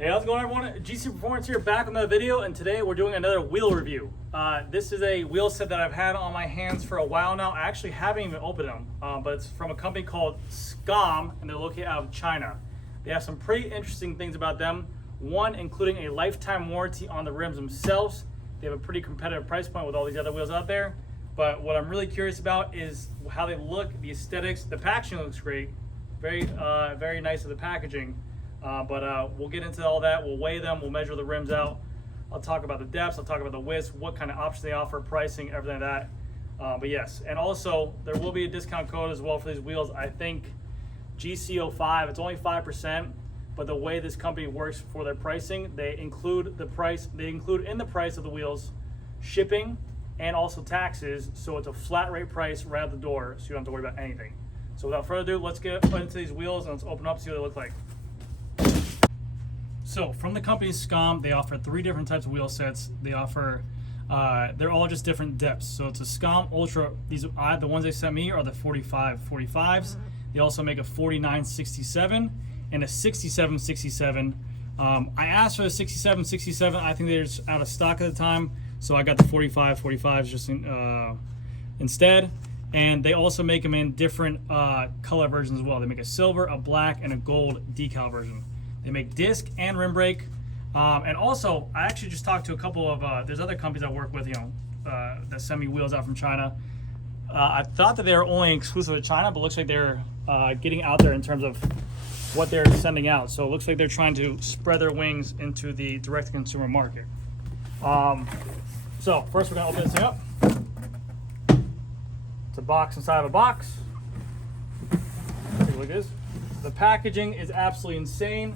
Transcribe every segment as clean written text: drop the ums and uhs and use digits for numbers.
Hey, how's it going, everyone? GC Performance here, back with another video, and today we're doing another wheel review. This is a wheel set that I've had on my hands for a while now. I actually haven't even opened them, but it's from a company called Scom, and they're located out of China. They have some pretty interesting things about them. One, including a lifetime warranty on the rims themselves. They have a pretty competitive price point with all these other wheels out there. But what I'm really curious about is how they look, the aesthetics. The packaging looks great. Very nice of the packaging. But we'll get into all that. We'll weigh them, we'll measure the rims out. I'll talk about the depths, I'll talk about the widths, what kind of options they offer, pricing, everything like that. But yes, and also there will be a discount code as well for these wheels. I think GC05, it's only 5%, but the way this company works for their pricing, they include in the price of the wheels shipping and also taxes, so it's a flat rate price right out the door, so you don't have to worry about anything. So without further ado, let's get into these wheels and let's open up and see what they look like. So from the company Scom, they offer 3 different types of wheel sets. They offer, they're all just different depths. So it's a Scom Ultra. These the ones they sent me are the 45/45s. They also make a 49/67 and a 67/67. I asked for the 67/67. I think they're just out of stock at the time, so I got the 45/45s just instead. And they also make them in different color versions as well. They make a silver, a black, and a gold decal version. They make disc and rim brake. And also, I actually just talked to a couple of, there's other companies I work with, that send me wheels out from China. I thought that they were only exclusive to China, but it looks like they're getting out there in terms of what they're sending out. So it looks like they're trying to spread their wings into the direct-to-consumer market. So first we're gonna open this thing up. It's a box inside of a box. Take a look at this. The packaging is absolutely insane.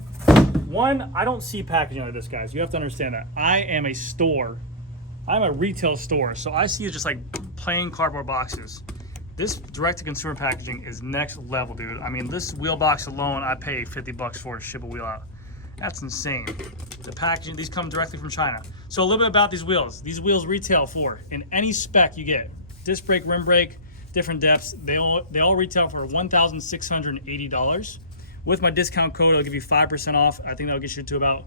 One, I don't see packaging like this, guys. You have to understand that. I am a store. I'm a retail store, so I see it just like plain cardboard boxes. This direct-to-consumer packaging is next level, dude. I mean, this wheel box alone, I pay 50 bucks for to ship a wheel out. That's insane. The packaging, these come directly from China. So a little bit about these wheels. These wheels retail for, in any spec you get, disc brake, rim brake, different depths, they all retail for $1,680. With my discount code, it'll give you 5% off. I think that'll get you to about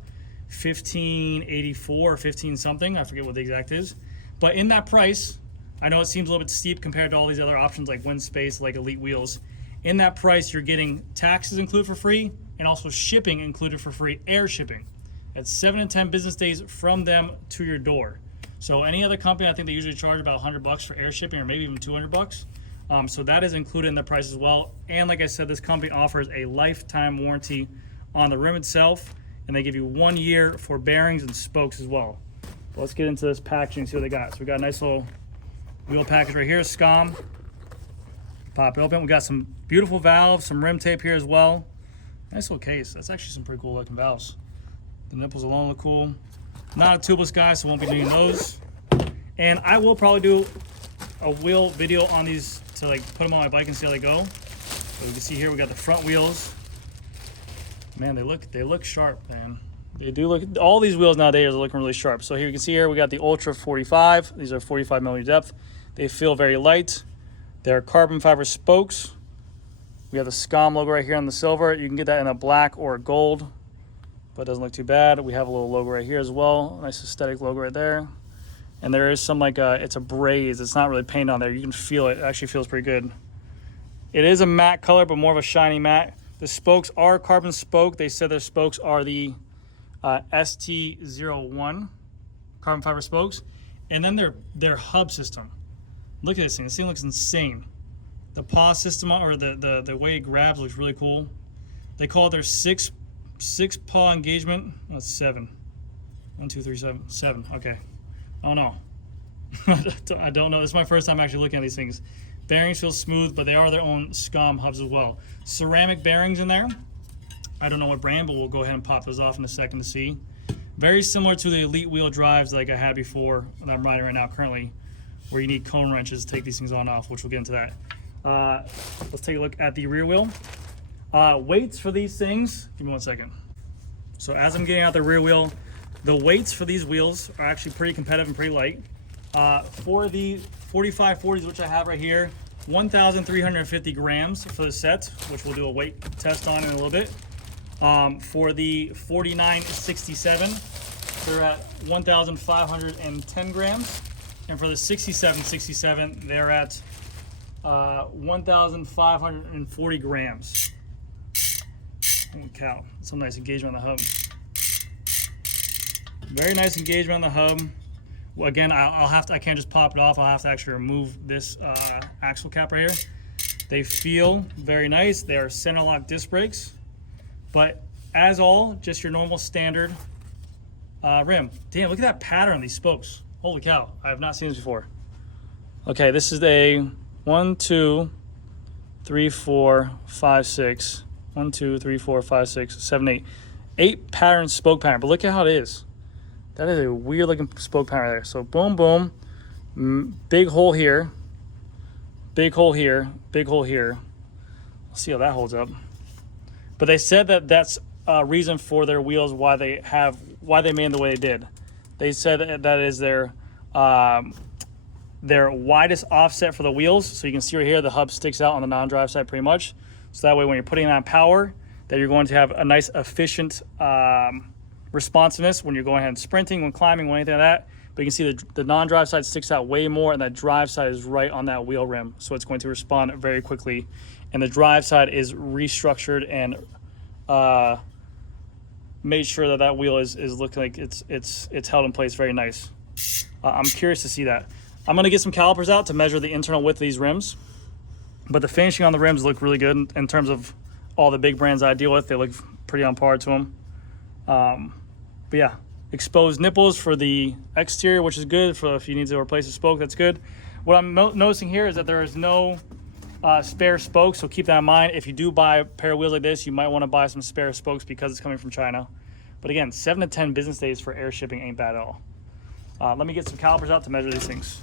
$1,584 or 15 something. I forget what the exact is. But in that price, I know it seems a little bit steep compared to all these other options like WINSPACE, like ELITEWHEELS. In that price, you're getting taxes included for free and also shipping included for free, air shipping. That's 7 to 10 business days from them to your door. So any other company, I think they usually charge about 100 bucks for air shipping or maybe even 200 bucks. So that is included in the price as well. And like I said, this company offers a lifetime warranty on the rim itself, and they give you 1 year for bearings and spokes as well. But let's get into this packaging and see what they got. So we got a nice little wheel package right here, Scom. Pop it open. We got some beautiful valves, some rim tape here as well. Nice little case. That's actually some pretty cool looking valves. The nipples alone look cool. Not a tubeless guy, so won't be needing those. And I will probably do a wheel video on these to like put them on my bike and see how they go. So you can see here we got the front wheels. Man, they look sharp, man. They do look. All these wheels nowadays are looking really sharp. So here you can see here we got the Ultra 45. These are 45 millimeter depth. They feel very light. They're carbon fiber spokes. We have the Scom logo right here on the silver. You can get that in a black or a gold, but it doesn't look too bad. We have a little logo right here as well. Nice aesthetic logo right there. And there is some it's a braze. It's not really painted on there. You can feel it. It actually feels pretty good. It is a matte color, but more of a shiny matte. The spokes are carbon spoke. They said their spokes are the ST01 carbon fiber spokes. And then their hub system. Look at this thing. This thing looks insane. The paw system, or the way it grabs, looks really cool. They call it their six paw engagement. That's 7. 1, 2, 3, 7. 7. Okay. I don't know. I don't know. This is my first time actually looking at these things. Bearings feel smooth, but they are their own Scom hubs as well. Ceramic bearings in there. I don't know what brand, but we'll go ahead and pop those off in a second to see. Very similar to the Elite wheel drives like I had before that I'm riding right now currently, where you need cone wrenches to take these things on and off, which we'll get into that. Let's take a look at the rear wheel. Weights for these things, give me 1 second. So as I'm getting out the rear wheel, the weights for these wheels are actually pretty competitive and pretty light. For the 45/40s, which I have right here, 1,350 grams for the set, which we'll do a weight test on in a little bit. For the 4967, they're at 1,510 grams. And for the 6767, they're at 1,540 grams. Holy cow, some nice engagement on the hub. Very nice engagement on the hub. Well, again, I can't just pop it off. I'll have to actually remove this axle cap right here. They feel very nice. They are center lock disc brakes, but as all, just your normal standard rim. Damn, look at that pattern on these spokes. Holy cow, I have not seen this before. Okay, this is a 1, 2, 3, 4, 5, 6. 1, 2, 3, 4, 5, 6, 7, 8. 8 pattern spoke pattern, but look at how it is. That is a weird looking spoke pattern right there. So boom, boom, big hole here, big hole here, big hole here. Let's see how that holds up. But they said that that's a reason for their wheels, why they made them the way they did. They said that is their widest offset for the wheels. So you can see right here, the hub sticks out on the non-drive side pretty much. So that way when you're putting on power, that you're going to have a nice efficient responsiveness when you're going ahead and sprinting, when climbing, when anything like that. But you can see the non-drive side sticks out way more, and that drive side is right on that wheel rim. So it's going to respond very quickly. And the drive side is restructured and made sure that that wheel is looking like it's held in place very nice. I'm curious to see that. I'm going to get some calipers out to measure the internal width of these rims. But the finishing on the rims look really good in terms of all the big brands I deal with. They look pretty on par to them. But yeah, exposed nipples for the exterior, which is good for if you need to replace a spoke. That's good. What I'm noticing here is that there is no spare spokes, so keep that in mind. If you do buy a pair of wheels like this, you might want to buy some spare spokes because it's coming from China. But again, 7 to 10 business days for air shipping ain't bad at all. Let me get some calipers out to measure these things.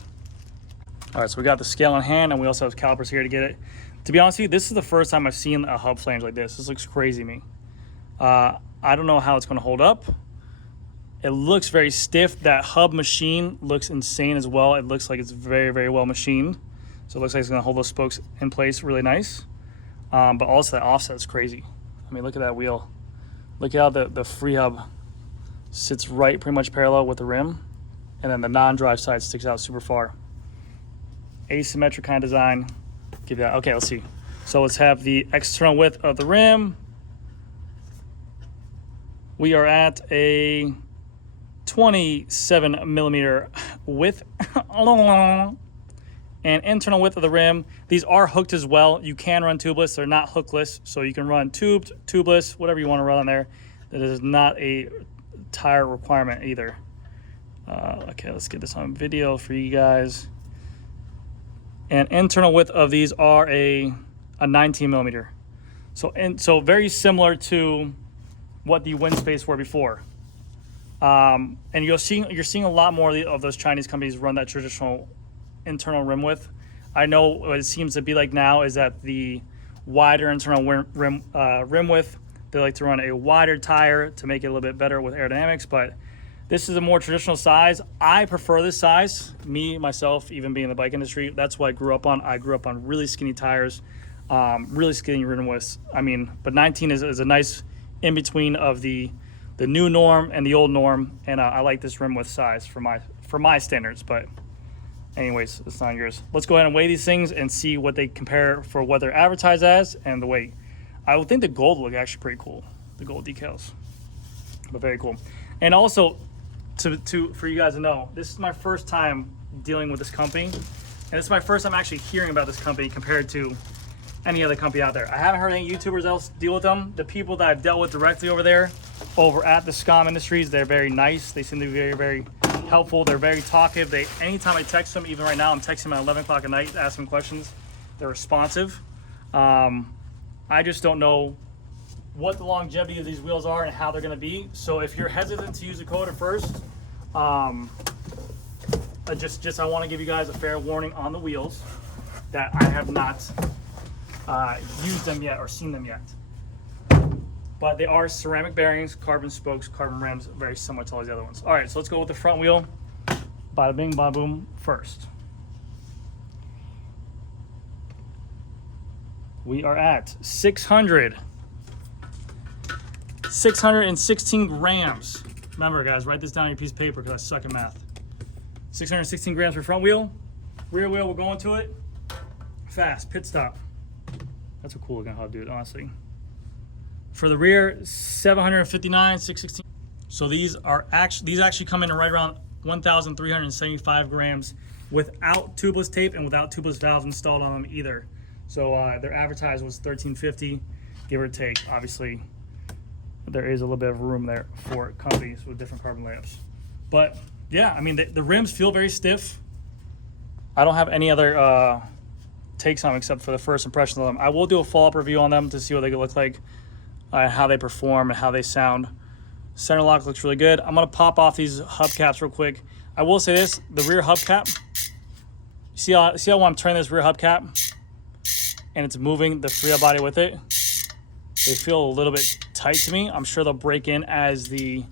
All right, so we got the scale in hand, and we also have calipers here to get it. To be honest with you, this is the first time I've seen a hub flange like this. This looks crazy to me. I don't know how it's going to hold up. It looks very stiff. That hub machine looks insane as well. It looks like it's very, very well machined. So it looks like it's going to hold those spokes in place really nice. But also that offset is crazy. I mean, look at that wheel. Look at how the FREEHUB sits right pretty much parallel with the rim. And then the non-drive side sticks out super far. Asymmetric kind of design. Give that. Okay, let's see. So let's have the external width of the rim. We are at a 27 millimeter width. And internal width of the rim. These are hooked as well. You can run tubeless. They're not hookless. So you can run tubed, tubeless, whatever you want to run on there. That is not a tire requirement either. Okay, let's get this on video for you guys. And internal width of these are a 19 millimeter. So very similar to what the WINSPACE were before. And you're seeing a lot more of those Chinese companies run that traditional internal rim width. I know what it seems to be like now is that the wider internal rim width, they like to run a wider tire to make it a little bit better with aerodynamics, but this is a more traditional size. I prefer this size. Me, myself, even being in the bike industry, that's what I grew up on. I grew up on really skinny tires, really skinny rim widths. I mean, but 19 is a nice in-between of the new norm and the old norm, and I like this rim width size for my standards, but anyways, it's not yours. Let's go ahead and weigh these things and see what they compare for what they're advertised as and the weight. I would think the gold look actually pretty cool, the gold decals, but very cool. And also, for you guys to know, this is my first time dealing with this company, and this is my first time actually hearing about this company compared to any other company out there. I haven't heard any YouTubers else deal with them. The people that I've dealt with directly over there, over at the Scom Industries, they're very nice. They seem to be very, very helpful. They're very talkative. Anytime I text them, even right now, I'm texting them at 11 o'clock at night to ask them questions. They're responsive. I just don't know what the longevity of these wheels are and how they're going to be. So if you're hesitant to use the code at first, I want to give you guys a fair warning on the wheels that I have not used them yet or seen them yet. But they are ceramic bearings, carbon spokes, carbon rims, very similar to all these other ones. All right, so let's go with the front wheel. Bada bing, bada boom first. We are at 600 616 grams. Remember, guys, write this down on your piece of paper because I suck at math. 616 grams for front wheel. Rear wheel, we'll go into it. Fast, pit stop. That's a cool looking hub, dude, honestly. For the rear, 759, 616. So these actually come in right around 1,375 grams without tubeless tape and without tubeless valves installed on them either. So their advertised was 1,350, give or take. Obviously, there is a little bit of room there for companies with different carbon layups. But yeah, I mean, the rims feel very stiff. I don't have any other takes on them except for the first impression of them. I will do a follow-up review on them to see what they look like, how they perform, and how they sound. Center lock looks really good. I'm gonna pop off these hubcaps real quick. I will say this: the rear hubcap. See how when I'm turning this rear hubcap, and it's moving the FREEHUB body with it. They feel a little bit tight to me. I'm sure they'll break in as you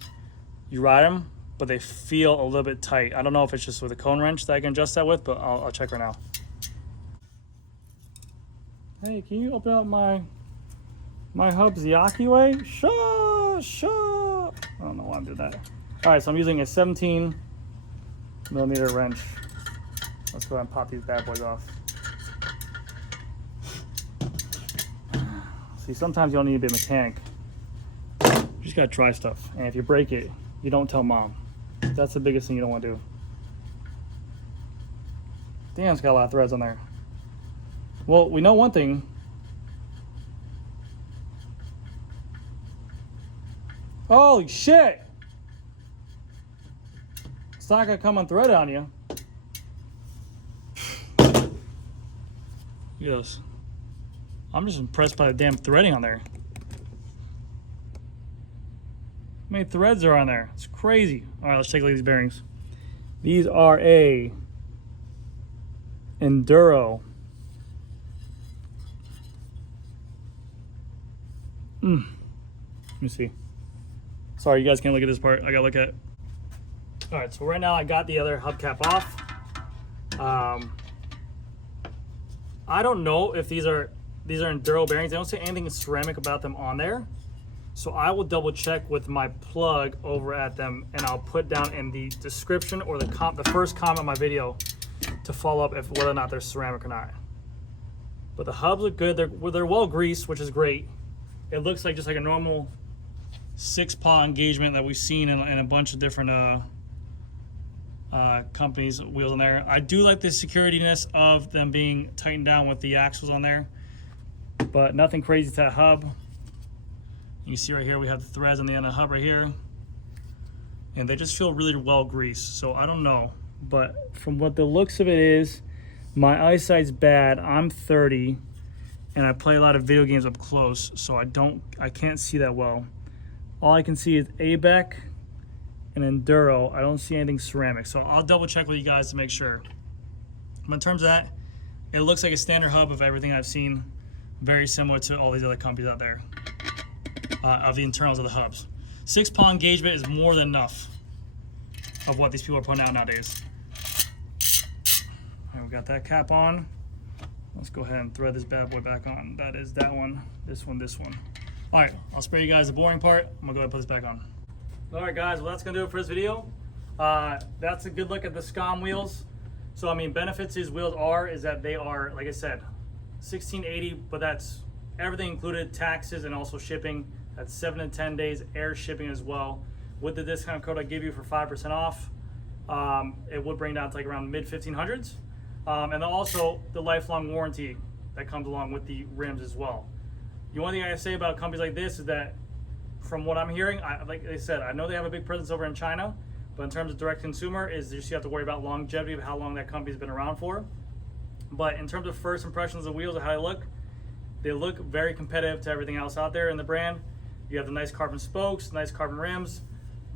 ride them, but they feel a little bit tight. I don't know if it's just with a cone wrench that I can adjust that with, but I'll check right now. Hey, can you open up my hubs the Aki way? Sure. I don't know why I'm doing that. All right, so I'm using a 17 millimeter wrench. Let's go ahead and pop these bad boys off. See, sometimes you don't need to be a mechanic. You just gotta try stuff. And if you break it, you don't tell mom. That's the biggest thing you don't want to do. Damn, it's got a lot of threads on there. Well, we know one thing. Holy shit! It's not gonna come unthreaded on you. Look at this. I'm just impressed by the damn threading on there. How many threads are on there? It's crazy. All right, let's take a look at these bearings. These are a Enduro. Let me see. Sorry, you guys can't look at this part. I gotta look at it. All right, so right now I got the other hubcap off. I don't know if these are Enduro bearings. They don't say anything ceramic about them on there. So I will double check with my plug over at them, and I'll put down in the description or the first comment on my video to follow up whether or not they're ceramic or not. But the hubs look good. They're well greased, which is great. It looks like just like a normal 6-paw engagement that we've seen in a bunch of different companies' wheels on there. I do like the securityness of them being tightened down with the axles on there, but nothing crazy to that hub. You see right here we have the threads on the end of the hub right here, and they just feel really well greased. So I don't know, but from what the looks of it is, my eyesight's bad. I'm 30 and I play a lot of video games up close, so I can't see that well. All I can see is ABEC and Enduro. I don't see anything ceramic, so I'll double check with you guys to make sure. But in terms of that, it looks like a standard hub of everything I've seen, very similar to all these other companies out there, of the internals of the hubs. 6-paw engagement is more than enough of what these people are putting out nowadays. All right, we got that cap on. Let's go ahead and thread this bad boy back on. That is that one, this one, this one. All right, I'll spare you guys the boring part. I'm gonna go ahead and put this back on. All right, guys, well, that's gonna do it for this video. That's a good look at the Scom wheels. So, I mean, benefits these wheels is that they are, like I said, $1,680, but that's everything included, taxes and also shipping. That's 7 to 10 days air shipping as well. With the discount code I give you for 5% off, it would bring down to like around mid-1500s. And then also the lifelong warranty that comes along with the rims as well. The only thing I say about companies like this is that, from what I'm hearing, like I said, I know they have a big presence over in China, but in terms of direct consumer, is just you have to worry about longevity of how long that company's been around for. But in terms of first impressions of wheels and how they look very competitive to everything else out there in the brand. You have the nice carbon spokes, nice carbon rims,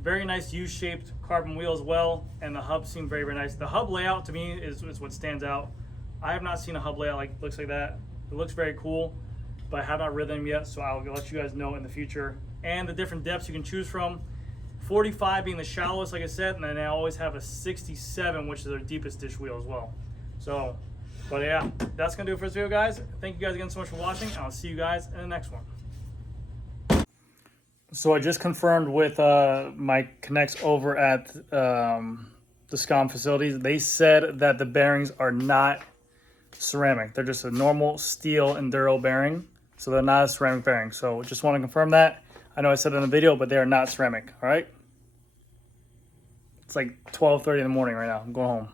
very nice U-shaped carbon wheel as well, and the hubs seem very, very nice. The hub layout to me is what stands out. I have not seen a hub layout looks like that. It looks very cool, but I have not ridden them yet, so I'll let you guys know in the future. And the different depths you can choose from. 45 being the shallowest, like I said, and then I always have a 67, which is their deepest ditch wheel as well. So, but yeah, that's gonna do it for this video, guys. Thank you guys again so much for watching, and I'll see you guys in the next one. So I just confirmed with my connects over at the Scom facilities. They said that the bearings are not ceramic. They're just a normal steel enduro bearing. So they're not a ceramic bearing. So just want to confirm that. I know I said it in the video, but they are not ceramic. All right. It's like 12:30 in the morning right now. I'm going home.